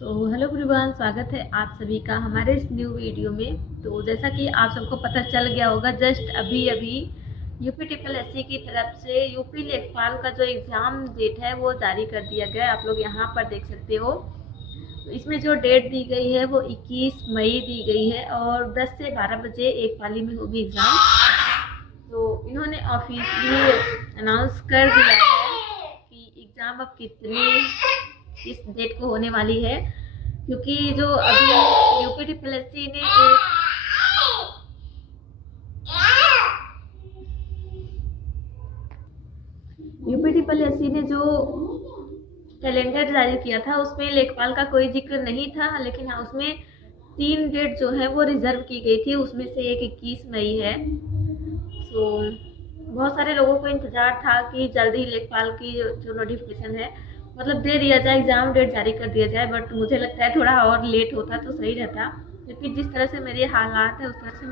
Hello everyone, स्वागत है आप सभी का हमारे इस न्यू वीडियो में। तो जैसा कि आप सबको पता चल गया होगा, जस्ट अभी अभी यूपी ट्रिपल एससी की तरफ से यूपी लेखपाल का जो एग्ज़ाम डेट है वो जारी कर दिया गया है। आप लोग यहाँ पर देख सकते हो। तो इसमें जो डेट दी गई है वो 21 मई दी गई है और 10 से 12 बजे एक पाली में होगी एग्ज़ाम। तो इन्होंने ऑफिशियली अनाउंस कर दिया है कि एग्ज़ाम अब कितने इस डेट को होने वाली है, क्योंकि जो अभी यूपी ट्रिपल एससी ने जो कैलेंडर जारी किया था उसमें लेखपाल का कोई जिक्र नहीं था, लेकिन हाँ उसमें 3 डेट जो है वो रिजर्व की गई थी, उसमें से एक 21 मई है। तो बहुत सारे लोगों को इंतज़ार था कि जल्दी लेखपाल की जो नोटिफिकेशन है मतलब दे दिया जाए, एग्ज़ाम डेट जारी कर दिया जाए। बट मुझे लगता है थोड़ा और लेट होता तो सही रहता, क्योंकि जिस तरह से मेरे हालात है उस तरह से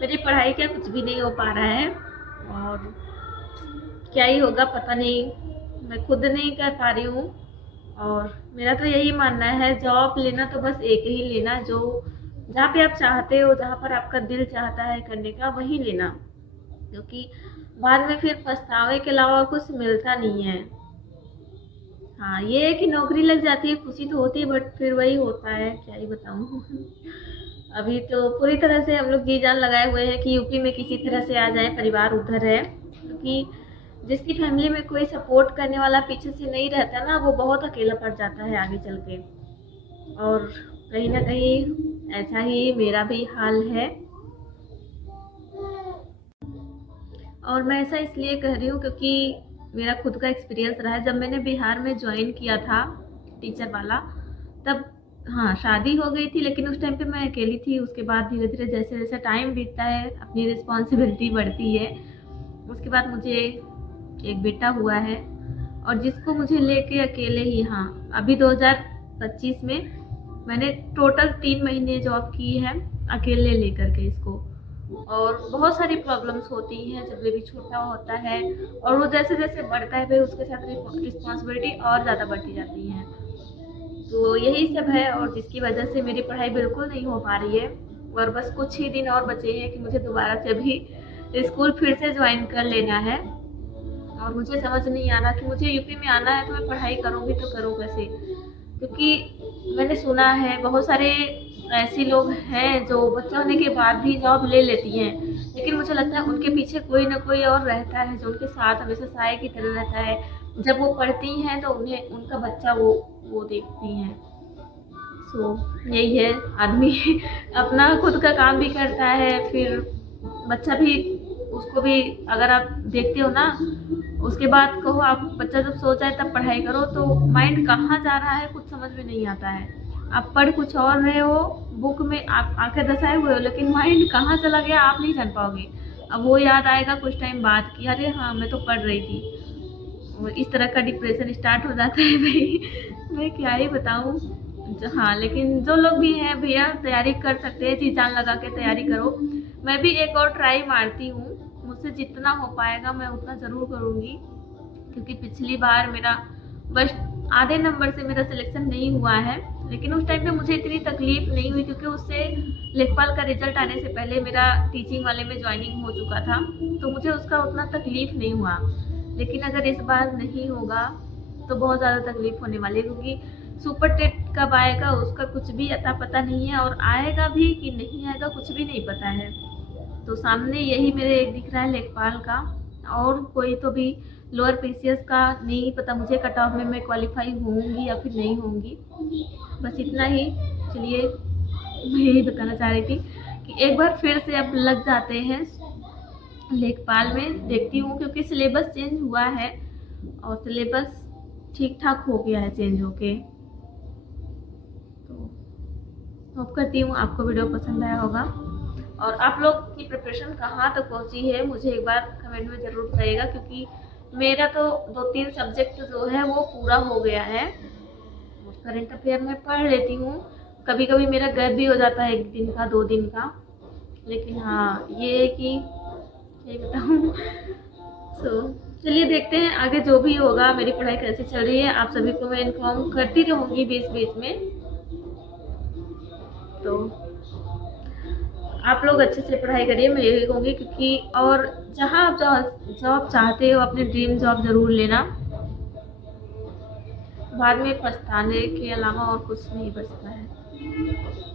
मेरी पढ़ाई का कुछ भी नहीं हो पा रहा है और क्या ही होगा पता नहीं, मैं खुद नहीं कर पा रही हूँ। और मेरा तो यही मानना है, जॉब लेना तो बस एक ही लेना, जो जहाँ पे आप चाहते हो, जहाँ पर आपका दिल चाहता है करने का वही लेना, क्योंकि बाद में फिर पछतावे के अलावा कुछ मिलता नहीं है। हाँ, ये है कि नौकरी लग जाती है, खुशी तो होती है, बट फिर वही होता है, क्या ही बताऊँ। अभी तो पूरी तरह से हम लोग जी जान लगाए हुए हैं कि यूपी में किसी तरह से आ जाए, परिवार उधर है, क्योंकि जिसकी फैमिली में कोई सपोर्ट करने वाला पीछे से नहीं रहता ना, वो बहुत अकेला पड़ जाता है आगे चल के। और कहीं ना कहीं ऐसा ही मेरा भी हाल है। और मैं ऐसा इसलिए कह रही हूँ क्योंकि मेरा खुद का एक्सपीरियंस रहा है। जब मैंने बिहार में ज्वाइन किया था टीचर वाला, तब हाँ शादी हो गई थी, लेकिन उस टाइम पे मैं अकेली थी। उसके बाद धीरे धीरे जैसे जैसे टाइम बीतता है, अपनी रिस्पॉन्सिबिलिटी बढ़ती है। उसके बाद मुझे एक बेटा हुआ है और जिसको मुझे लेके अकेले ही, हाँ अभी 2025 में मैंने टोटल 3 महीने जॉब की है अकेले लेकर के इसको। और बहुत सारी प्रॉब्लम्स होती हैं जब बेबी छोटा होता है, और वो जैसे जैसे बढ़ता है फिर उसके साथ रिस्पॉन्सिबिलिटी और ज़्यादा बढ़ती जाती है। तो यही सब है, और जिसकी वजह से मेरी पढ़ाई बिल्कुल नहीं हो पा रही है। और बस कुछ ही दिन और बचे हैं कि मुझे दोबारा से भी स्कूल फिर से ज्वाइन कर लेना है। और मुझे समझ नहीं आ रहा कि मुझे यूपी में आना है तो मैं पढ़ाई करूँगी तो करूँ कैसे, क्योंकि मैंने सुना है बहुत सारे ऐसे लोग हैं जो बच्चा होने के बाद भी जॉब ले लेती हैं, लेकिन मुझे लगता है उनके पीछे कोई ना कोई और रहता है जो उनके साथ हमेशा साए की तरह रहता है। जब वो पढ़ती हैं तो उन्हें उनका बच्चा वो देखती हैं। सो यही है, आदमी अपना खुद का काम भी करता है, फिर बच्चा भी, उसको भी अगर आप देखते हो ना, उसके बाद कहो आप बच्चा जब सो जाए तब पढ़ाई करो तो माइंड कहाँ जा रहा है कुछ समझ में नहीं आता है। आप पढ़ कुछ और रहे हो, बुक में आप आंखें दसाए हुए हो, लेकिन माइंड कहाँ चला गया आप नहीं जान पाओगे। अब वो याद आएगा कुछ टाइम बाद कि अरे हाँ मैं तो पढ़ रही थी। और इस तरह का डिप्रेशन स्टार्ट हो जाता है भाई, मैं क्या ही बताऊँ। हाँ, लेकिन जो लोग भी हैं भैया तैयारी कर सकते हैं, जी जान लगा के तैयारी करो। मैं भी एक और ट्राई मारती हूँ, मुझसे जितना हो पाएगा मैं उतना ज़रूर करूँगी, क्योंकि पिछली बार मेरा बस आधे नंबर से मेरा सिलेक्शन नहीं हुआ है। लेकिन उस टाइम पे मुझे इतनी तकलीफ़ नहीं हुई, क्योंकि उससे लेखपाल का रिजल्ट आने से पहले मेरा टीचिंग वाले में ज्वाइनिंग हो चुका था, तो मुझे उसका उतना तकलीफ़ नहीं हुआ। लेकिन अगर इस बार नहीं होगा तो बहुत ज़्यादा तकलीफ़ होने वाली है, क्योंकि सुपर टेट कब आएगा उसका कुछ भी अता पता नहीं है, और आएगा भी कि नहीं आएगा कुछ भी नहीं पता है। तो सामने यही मेरे एक दिख रहा है लेखपाल का, और कोई तो भी लोअर पीसीएस का नहीं पता मुझे कट ऑफ में मैं क्वालिफाई होंगी या फिर नहीं होंगी। बस इतना ही। चलिए, मैं यही बताना चाह रही थी कि एक बार फिर से अब लग जाते हैं लेखपाल में, देखती हूँ, क्योंकि सिलेबस चेंज हुआ है और सिलेबस ठीक ठाक हो गया है चेंज होके। तो होप करती हूँ आपको वीडियो पसंद आया होगा, और आप लोग की प्रिपरेशन कहाँ तक पहुँची है मुझे एक बार कमेंट में ज़रूर बताइएगा, क्योंकि मेरा तो 2-3 सब्जेक्ट जो है वो पूरा हो गया है। करंट अफेयर में पढ़ लेती हूँ, कभी कभी मेरा गैप भी हो जाता है 1 दिन का 2 दिन का, लेकिन हाँ ये है कि ये बताऊँ। चलिए देखते हैं आगे जो भी होगा, मेरी पढ़ाई कैसे चल रही है आप सभी को मैं इन्फॉर्म करती रहूँगी बीच बीच में। तो आप लोग अच्छे से पढ़ाई करिए, मैं यही कहूँगी, क्योंकि और जहाँ आप जॉब चाहते हो अपनी ड्रीम जॉब ज़रूर लेना। बाद में पछताने के अलावा और कुछ नहीं बचता है।